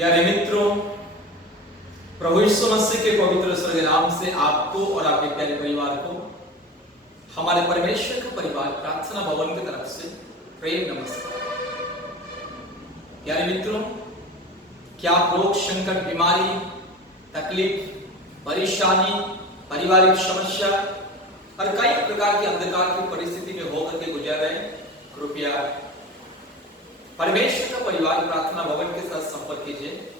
प्यारे मित्रों, प्रभु यीशु मसीह के पवित्र स्वर्ग नाम से आपको और आपके प्यारे परिवार को हमारे परमेश्वर का परिवार प्रार्थना भवन की तरफ से प्रेम नमस्कार। प्यारे मित्रों, क्या आप रोग, संकट, बीमारी, तकलीफ, परेशानी, पारिवारिक समस्या और कई प्रकार की अंधकार की परिस्थिति में होकर के गुजर रहे हैं? कृपया परमेश्वर का परिवार प्रार्थना भवन के साथ संपर्क कीजिए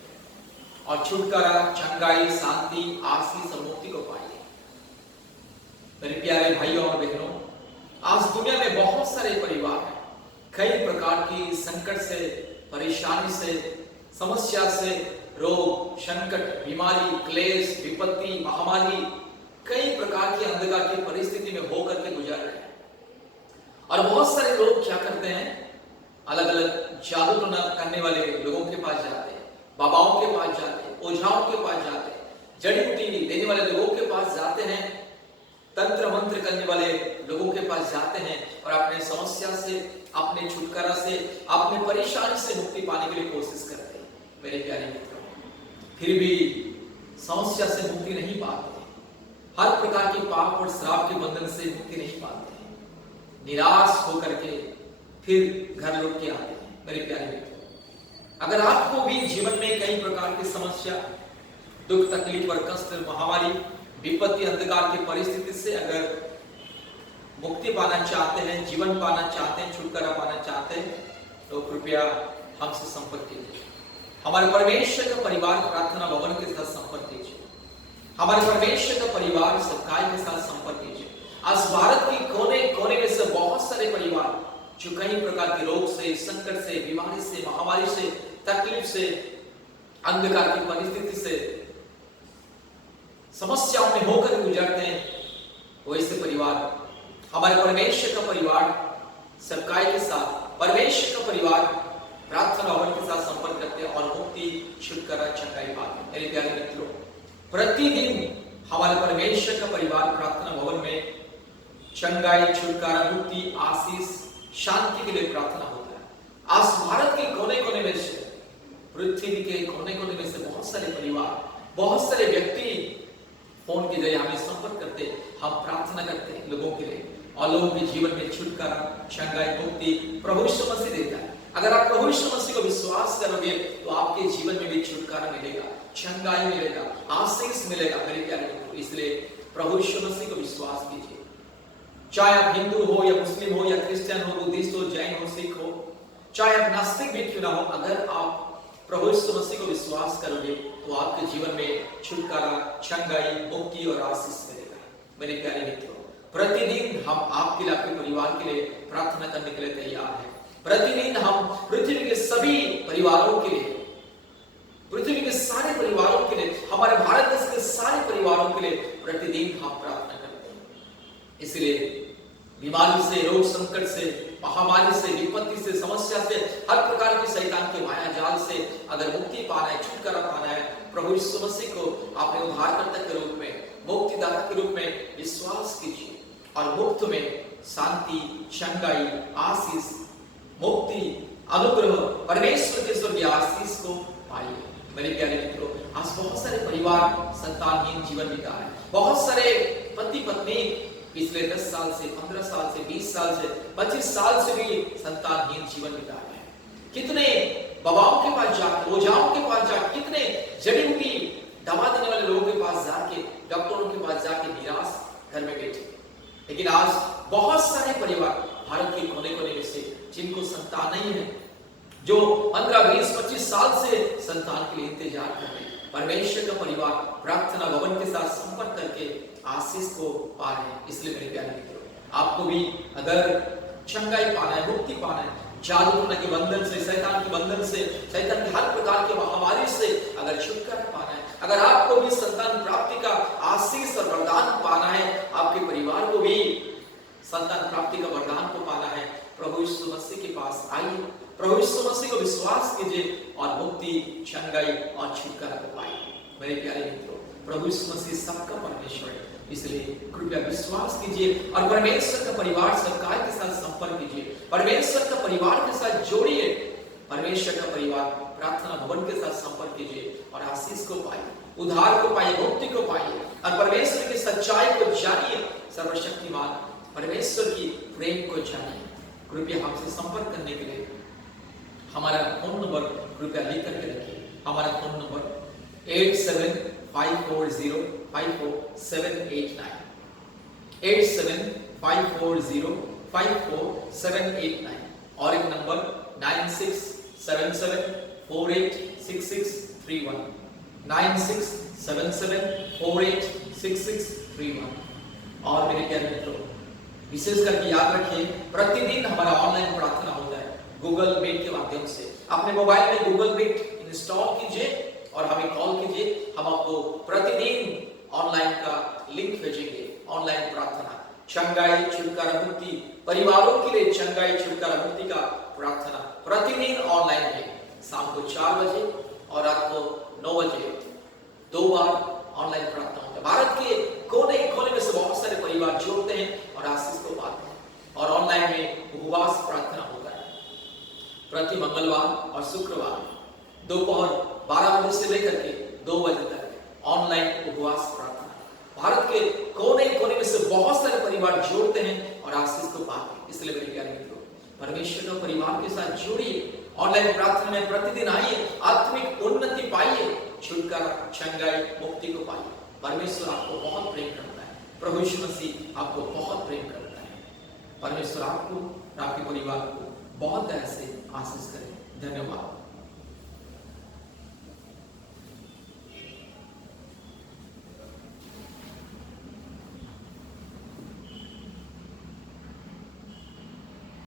और छुटकारा, चंगाई, शांति, आशीष और मुक्ति को पाइए। मेरे प्यारे भाइयों और बहनों, आज दुनिया में बहुत सारे परिवार हैं, कई प्रकार की संकट से, परेशानी से, समस्या से, रोग, संकट, बीमारी, क्लेश, विपत्ति, महामारी, कई प्रकार की अंधकार की परिस्थिति में होकर के गुजर रहे हैं। और बहुत सारे लोग क्या करते हैं, अलग अलग जादू टोना करने वाले लोगों के पास जाते हैं, बाबाओं के पास जाते हैं, ओझाओं के पास जाते हैं, जड़ी बूटी देने वाले लोगों के पास जाते हैं, तंत्र मंत्र करने वाले लोगों के पास जाते हैं और अपने समस्या से, अपने छुटकारा से, अपने परेशानी से मुक्ति पाने के लिए कोशिश करते हैं। मेरे प्यारे मित्रों, फिर भी समस्या से मुक्ति नहीं पाते, हर प्रकार के पाप और श्राप के बंधन से मुक्ति नहीं पाते, निराश होकर के फिर घर लौट के आते हैं। मेरे प्यारे मित्रों, अगर आपको भी जीवन में कई प्रकार की समस्या, दुख, तकलीफ और कष्ट, महामारी, विपत्ति, अंधकार की परिस्थिति से अगर मुक्ति पाना चाहते हैं, जीवन पाना चाहते हैं, छुटकारा पाना चाहते हैं, तो कृपया हमसे संपर्क कीजिए। हमारे परमेश्वर का परिवार प्रार्थना भवन के साथ संपर्क कीजिए। हमारे परमेश्वर का परिवार सबकाई के साथ संपर्क कीजिए। आज भारत की कोने कोने में से बहुत सारे परिवार जो कई प्रकार के रोग से, संकट से, बीमारी से, महामारी से, तकलीफ से, अंधकार की परिस्थिति से, समस्याओं में होकर गुजरते हैं, वैसे परिवार हमारे परमेश्वर का परिवार सबकाई के साथ, परमेश्वर का परिवार प्रार्थना भवन के साथ संपर्क करते हैं और मुक्ति, छुटकारा, चंगाई पाते हैं। मेरे प्यारे मित्रों, प्रतिदिन हमारे परमेश्वर का परिवार प्रार्थना भवन में चंगाई, छुटकारा, मुक्ति, आशीष, शांति के लिए प्रार्थना होता है। आज भारत के कोने कोने में से, पृथ्वी के कोने कोने में से बहुत सारे परिवार, बहुत सारे व्यक्ति फोन के जरिए हमें संपर्क करते हैं, हम प्रार्थना करते हैं लोगों के लिए और लोगों के जीवन में छुटकारा, चंगाई, मुक्ति प्रभु यीशु मसीह देता है। अगर आप प्रभु यीशु मसीह को विश्वास करोगे तो आपके जीवन में भी छुटकारा मिलेगा, चंगाई मिलेगा, आशीष मिलेगा। मेरे प्यारे मित्रों, इसलिए प्रभु यीशु मसीह को विश्वास कीजिए। चाहे आप हिंदू हो या मुस्लिम हो या क्रिश्चियन हो, बुद्धिस्ट हो, जैन हो, सिख हो, चाहे आप नास्तिक भी क्यों ना हो, अगर आप प्रभु यीशु मसीह को विश्वास करोगे तो आपके जीवन में छुटकारा, चंगाई, मुक्ति और आशीष मिलेगा। मेरे प्यारे मित्रों, प्रतिदिन हम आपके लिए, आपके परिवार के लिए प्रार्थना करने के लिए तैयार हैं। प्रतिदिन हम पृथ्वी के सभी परिवारों के लिए, पृथ्वी के सारे परिवारों के लिए, हमारे भारत देश के सारे परिवारों के लिए प्रतिदिन हम प्रार्थना करते हैं। इसलिए बीमारी से, रोग, संकट से, महामारी से, विपत्ति से, समस्या से, हर प्रकार की शैतान के माया जाल से अगर मुक्ति पाना है, छुटकारा पाना है, प्रभु यीशु मसीह को अपने उद्धारकर्ता के रूप में, मुक्तिदाता के रूप में विश्वास कीजिए और मुक्त में शांति, चंगाई, आशीष, मुक्ति, अनुग्रह, परमेश्वर के स्वर्गीय आशीष को पाइए। मेरे प्यारे मित्रों, आज बहुत सारे परिवार संतानहीन जीवन बिता रहे हैं। बहुत सारे पति पत्नी पिछले 10 साल से, 15 साल से, 20 साल से, 25 साल से भी संतानहीन जीवन बिता रहे हैं। कितने बाबाओं के पास जाके, ओझाओं के पास जाके, कितने जड़ी बूटी दवा देने वाले लोगों के पास जाके, डॉक्टरों के पास जाके निराश घर में बैठे। लेकिन आज बहुत सारे परिवार भारत के कोने कोने में से जिनको संतान नहीं है, जो 15, 20, 25 साल से संतान के लिए इंतजार कर रहे हैं, परमेश्वर का परिवार प्रार्थना भवन के साथ संपर्क करके आशीष को पा रहे हैं। इसलिए मेरे प्यारे मित्रों, आपको भी अगर चंगाई पाना है, मुक्ति पाना है, जादू टोना के बंधन से, शैतान के बंधन से, शैतान के हर प्रकार के महामारी से अगर छुटकारा पाना है, अगर आपको भी संतान प्राप्ति का आशीष और वरदान पाना है, आपके परिवार को भी संतान प्राप्ति का वरदान को पाना है, प्रभु यीशु मसीह के पास आइए, प्रभु यीशु मसीह को विश्वास कीजिए और मुक्ति, चंगाई और छुटकारा को पाइए। मेरे प्यारे मित्रों, प्रभु यीशु मसीह सबका परमेश्वर है, इसलिए कृपया विश्वास कीजिए और परमेश्वर का परिवार सबकाई के साथ संपर्क कीजिए, परमेश्वर का परिवार के साथ जोड़िए। परमेश्वर का परिवार प्रार्थना भवन के साथ संपर्क कीजिए और आशीष को पाइए, उद्धार को पाइए, मुक्ति को पाइए और परमेश्वर की सच्चाई को जानिए, सर्वशक्तिमान परमेश्वर की प्रेम को जानिए। कृपया हमसे संपर्क करने के लिए हमारा फोन नंबर कृपया लिख करके रखिए। हमारा फोन नंबर 8754054789, 8754054789 और एक नंबर 9677486631, 9677486631। और मेरे प्यारे मित्रों, विशेष करके याद रखिए, प्रतिदिन हमारा ऑनलाइन प्रार्थना होता है गूगल मीट के माध्यम से। अपने मोबाइल में गूगल मीट इंस्टॉल कीजिए और हमें कॉल कीजिए। हम आपको प्रतिदिन ऑनलाइन का लिंक भेजेंगे। ऑनलाइन प्रार्थना, चंगाई, छुटकारा, मुक्ति, परिवारों के लिए चंगाई, छुटकारा, मुक्ति का प्रार्थना प्रतिदिन ऑनलाइन है। शाम को 4 बजे और रात को 9 बजे 2 बार ऑनलाइन प्रार्थना होता है। भारत के कोने कोने में से बहुत सारे परिवार जुड़ते हैं और आशीष को पाते हैं। और ऑनलाइन में उपवास प्रार्थना होता है प्रति मंगलवार और शुक्रवार दोपहर 12 बजे से लेकर के 2 बजे तक ऑनलाइन उपवास प्रार्थना। भारत के कोने कोने में से बहुत सारे परिवार जोड़ते हैं और आशीष को पाते हैं। इसलिए मेरे प्यारे मित्रों, परमेश्वर के परिवार के साथ जुड़िए, ऑनलाइन प्रार्थना में प्रतिदिन आइए, आत्मिक उन्नति पाइए, छुटकारा, चंगाई, मुक्ति को पाइए। परमेश्वर आपको बहुत प्रेम करता है। प्रभु यीशु मसीह आपको बहुत प्रेम करता है। परमेश्वर आपको और आपके परिवार को बहुत तरह से आशीष करें। धन्यवाद।